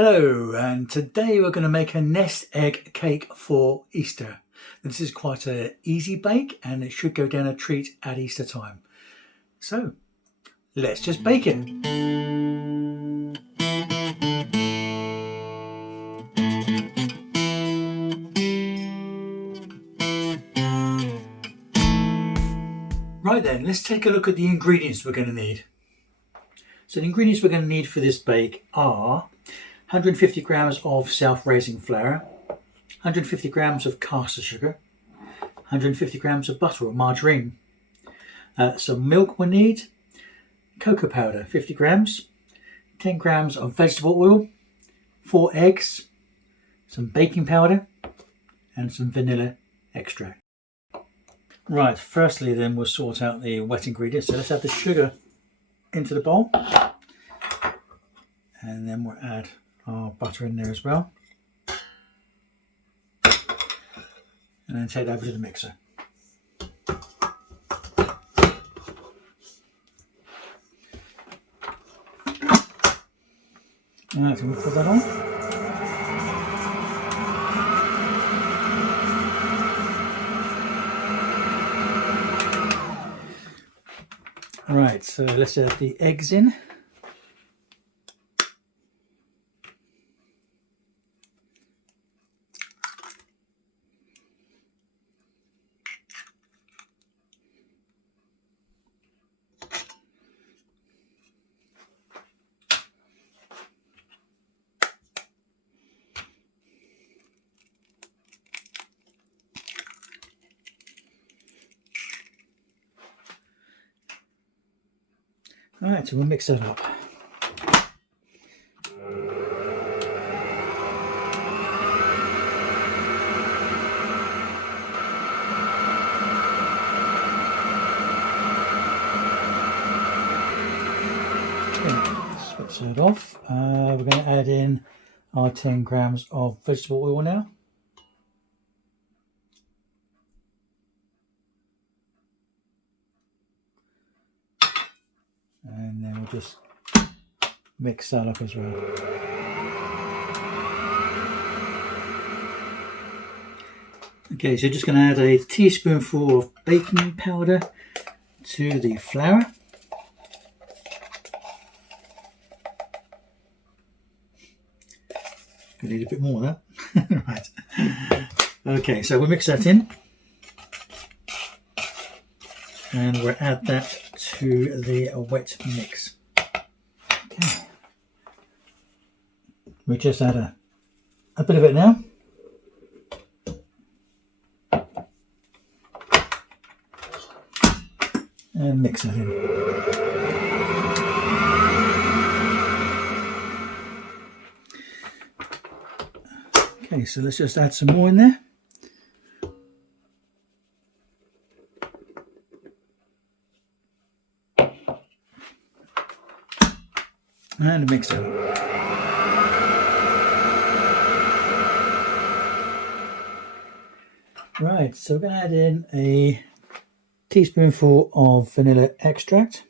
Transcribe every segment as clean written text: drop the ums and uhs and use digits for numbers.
Hello, and today we're going to make a nest egg cake for Easter. This is quite an easy bake and it should go down a treat at Easter time. So let's just bake it. Right then, let's take a look at the ingredients we're going to need. So the ingredients we're going to need for this bake are 150 grams of self-raising flour, 150 grams of caster sugar, 150 grams of butter or margarine, some milk we'll need, cocoa powder 50 grams, 10 grams of vegetable oil, 4 eggs, some baking powder and some vanilla extract. Right, firstly then we'll sort out the wet ingredients. So let's add the sugar into the bowl and then we'll add our butter in there as well. And then take that over to the mixer. Alright, so we'll put that on. Right, so let's add the eggs in. Alright, so we'll mix that up. Switch that off. We're going to add in our 10 grams of vegetable oil now. And then we'll just mix that up as well. Okay, so just going to add a teaspoonful of baking powder to the flour. Gonna need a bit more of that. Right. Okay, so we'll mix that in. And we'll add that to the wet mix. Okay. We just add a bit of it now. And mix that in. Okay, so let's just add some more in there. And mix it up. Right, so we're going to add in a teaspoonful of vanilla extract.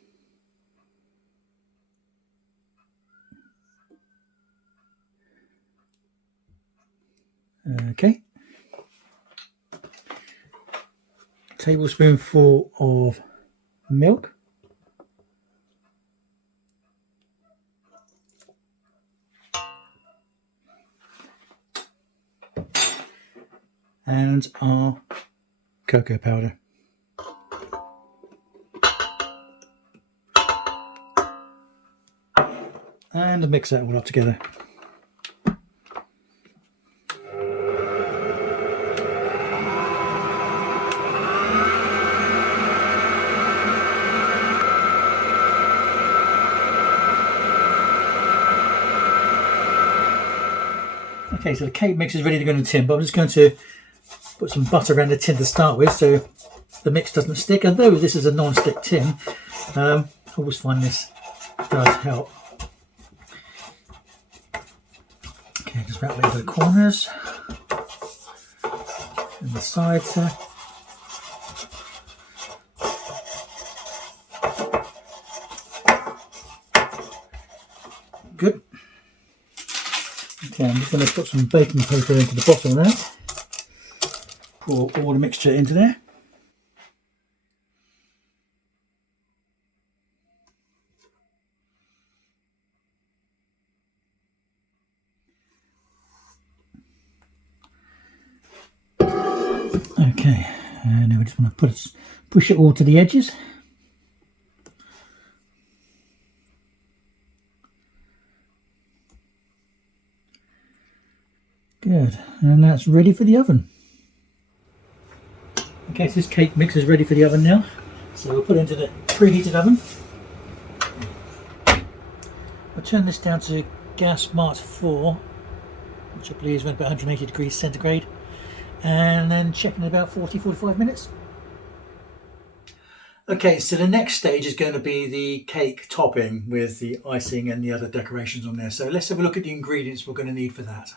Okay. Tablespoonful of milk. And our cocoa powder. And mix that all up together. Okay, so the cake mix is ready to go in the tin, but I'm just going to put some butter around the tin to start with so the mix doesn't stick. Although this is a non-stick tin, I always find this does help. Okay, just wrap it into the corners and the sides there. Good. Okay, I'm just going to put some baking paper into the bottom of that. Pour all the mixture into there. Okay, and now we just want to push it all to the edges. Good, and that's ready for the oven. Okay, so this cake mix is ready for the oven now. So we'll put it into the preheated oven. I'll turn this down to gas mark 4, which I believe is around about 180 degrees centigrade, and then check in about 40-45 minutes. Okay, so the next stage is going to be the cake topping with the icing and the other decorations on there. So let's have a look at the ingredients we're going to need for that.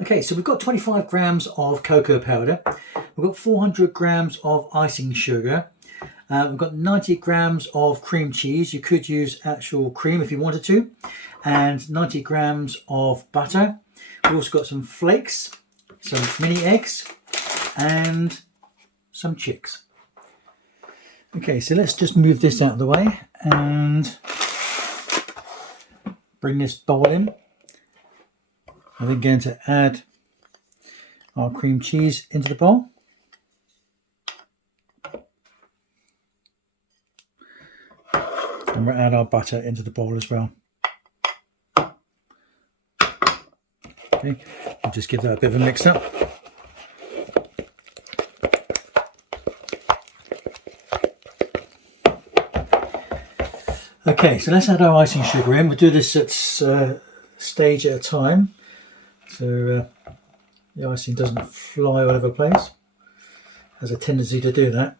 Okay, so we've got 25 grams of cocoa powder, we've got 400 grams of icing sugar, we've got 90 grams of cream cheese. You could use actual cream if you wanted to, and 90 grams of butter. We've also got some flakes, some mini eggs, and some chicks. Okay, so let's just move this out of the way and bring this bowl in. I'm then going to add our cream cheese into the bowl. And we'll add our butter into the bowl as well. Okay, I'll just give that a bit of a mix up. Okay, so let's add our icing sugar in. We'll do this at stage at a time, so the icing doesn't fly all over the place. It has a tendency to do that.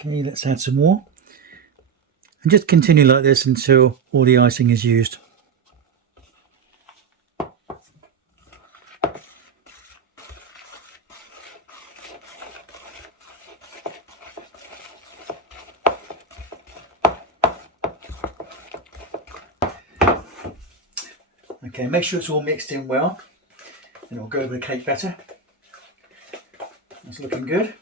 Okay, let's add some more. And just continue like this until all the icing is used. Okay, make sure it's all mixed in well, and it'll go over the cake better. That's looking good.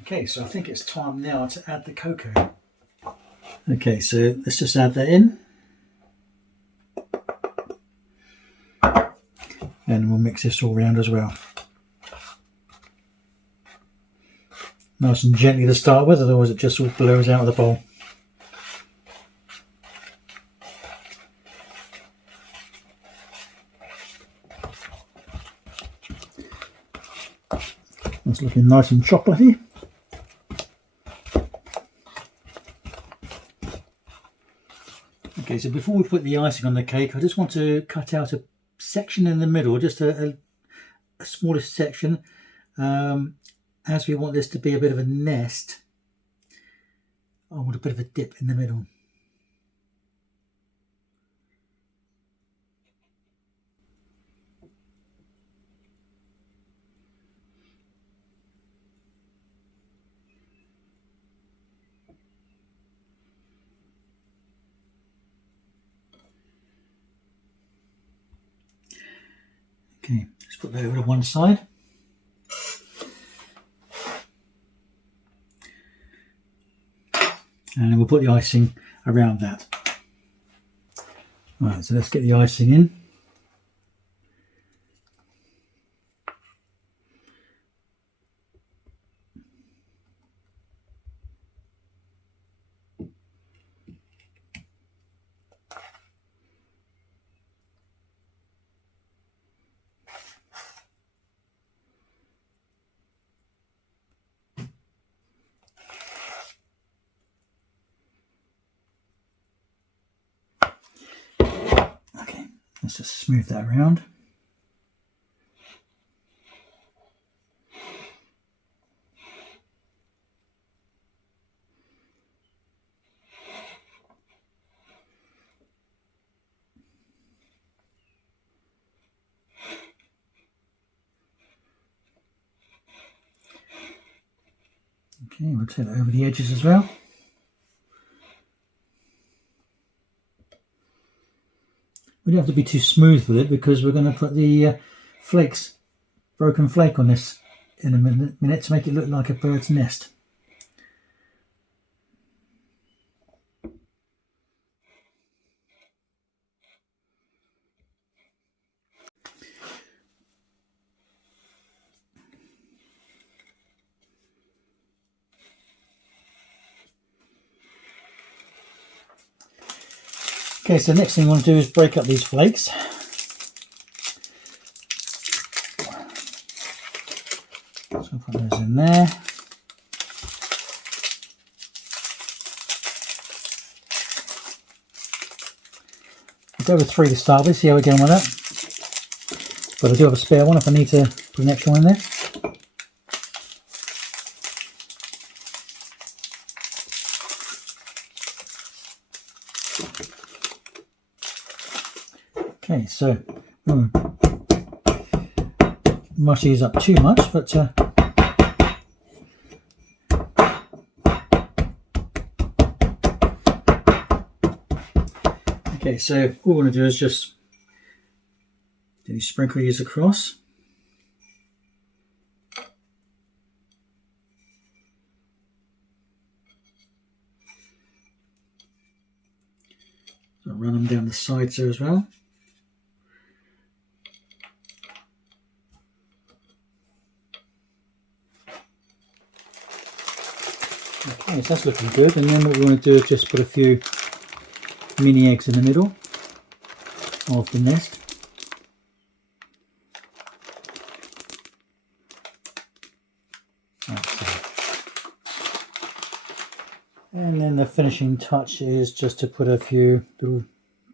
Okay, so I think it's time now to add the cocoa. Okay, so let's just add that in. And we'll mix this all around as well. Nice and gently to start with, otherwise it just all blows out of the bowl. It's looking nice and chocolatey. Okay, so before we put the icing on the cake, I just want to cut out a section in the middle, just a smaller section, as we want this to be a bit of a nest. I want a bit of a dip in the middle. Okay, let's put that over to one side. And then we'll put the icing around that. Right, so let's get the icing in. Okay, let's just smooth that around. Okay, we'll take that over the edges as well. We don't have to be too smooth with it because we're going to put the flakes, broken flake on this in a minute to make it look like a bird's nest. Okay, so the next thing we want to do is break up these flakes. So I'll put those in there. I'll go with 3 to start with, see how we're going with that. But I do have a spare one if I need to put an extra one in there. Okay, so must use up too much, but okay, so all we're going to do is just sprinkle these across. So run them down the sides there as well. Okay, so that's looking good, and then what we want to do is just put a few mini eggs in the middle of the nest. And then the finishing touch is just to put a few little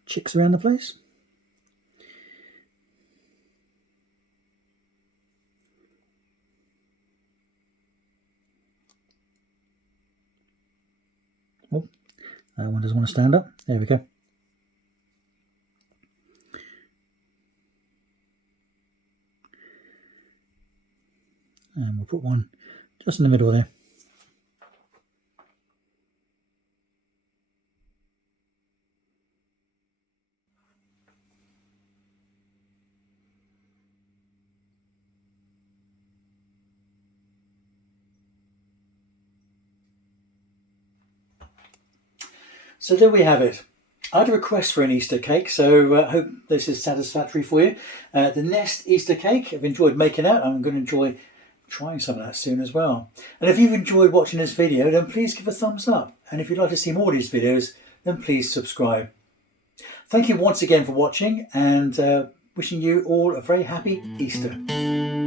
chicks around the place. Oh, that one doesn't want to stand up. There we go. And we'll put one just in the middle there. So there we have it. I had a request for an Easter cake, so I hope this is satisfactory for you. The Nest Easter cake, I've enjoyed making that. I'm going to enjoy trying some of that soon as well. And if you've enjoyed watching this video, then please give a thumbs up. And if you'd like to see more of these videos, then please subscribe. Thank you once again for watching, and wishing you all a very happy Easter.